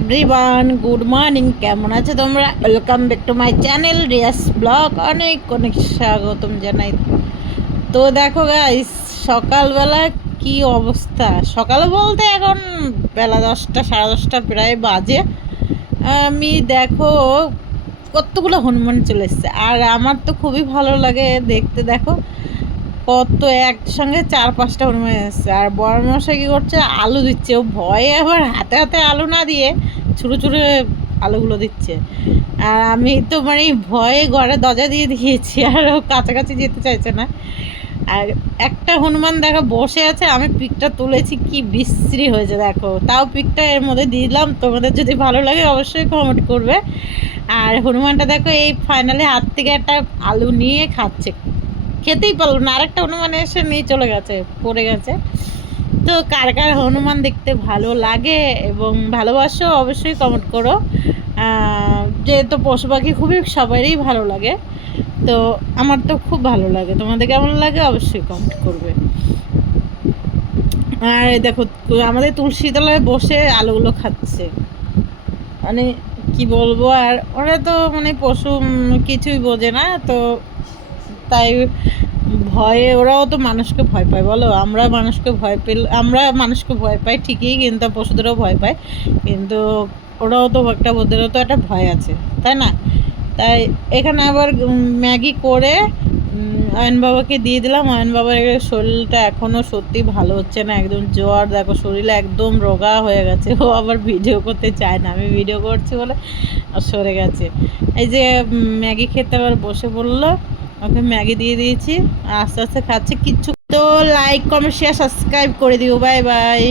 Everyone good morning কেমন আছো তোমরা? Welcome back to my channel Riya's vlog অনেক অনেক স্বাগতম জানাই। তো দেখো গাইস সকালবেলা কি অবস্থা? সকাল বলতে এখন বেলা দশটা, সাড়ে দশটা প্রায় বাজে। আমি দেখো, কতগুলো হনুমান চলে এসছে। আর আমার তো খুবই ভালো লাগে দেখতে, দেখো। কত একসঙ্গে চার পাঁচটা হনুমান এসছে। আর বড় মশাই কী করছে? আলু দিচ্ছে। ও ভয়ে আবার হাতে হাতে আলু না দিয়ে ছুটো ছুটো আলুগুলো দিচ্ছে। আর আমি তো মানে ভয়ে ঘরে দরজা দিয়ে দিয়েছি, আর ও কাছাকাছি যেতে চাইছে না। আর একটা হনুমান দেখো বসে আছে, আমি পিকটা তুলেছি, কি বিশ্রী হয়েছে দেখো। তাও পিকটা এর মধ্যে দিলাম, তোমাদের যদি ভালো লাগে অবশ্যই কমেন্ট করবে। আর হনুমানটা দেখো এই ফাইনালি হাত থেকে একটা আলু নিয়ে খাচ্ছে। খেতেই পারল না। আরেকটা হনুমান এসে নিয়ে চলে গেছে, পড়ে গেছে। তো কার কার হনুমান দেখতে ভালো লাগে এবং ভালোবাসো অবশ্যই কমেন্ট করো। যেহেতু পশু পাখি খুবই সবারই ভালো লাগে, তো আমার তো খুব ভালো লাগে। তোমাদের কেমন লাগে অবশ্যই কমেন্ট করবে। আর দেখো, আমাদের তুলসী তলায় বসে আলুগুলো খাচ্ছে। মানে কি বলব, আর ওরা তো মানে পশু কিছুই বোঝে না, তো তাই ভয়ে ওরাও তো মানুষকে ভয় পায়, বলো? আমরা মানুষকে ভয় পেল, আমরা মানুষকে ভয় পাই ঠিকই, কিন্তু পশুদেরও ভয় পায়। কিন্তু ওরাও তো একটা, ওদেরও তো একটা ভয় আছে, তাই না? তাই এখানে আবার ম্যাগি করে অয়ন বাবাকে দিয়ে দিলাম। অয়ন বাবার শরীরটা এখনও সত্যি ভালো হচ্ছে না, একদম জ্বর। দেখো, শরীরে একদম রোগা হয়ে গেছে। ও আবার ভিডিও করতে চায় না, আমি ভিডিও করছি বলে সরে গেছে। এই যে ম্যাগি খেতে আবার বসে পড়ল ওকে ম্যাগি দিয়ে দিয়েছি আস্তে আস্তে খাচ্ছে। কিচ্ছু তো লাইক কমেন্ট শেয়ার সাবস্ক্রাইব করে দিও। Bye bye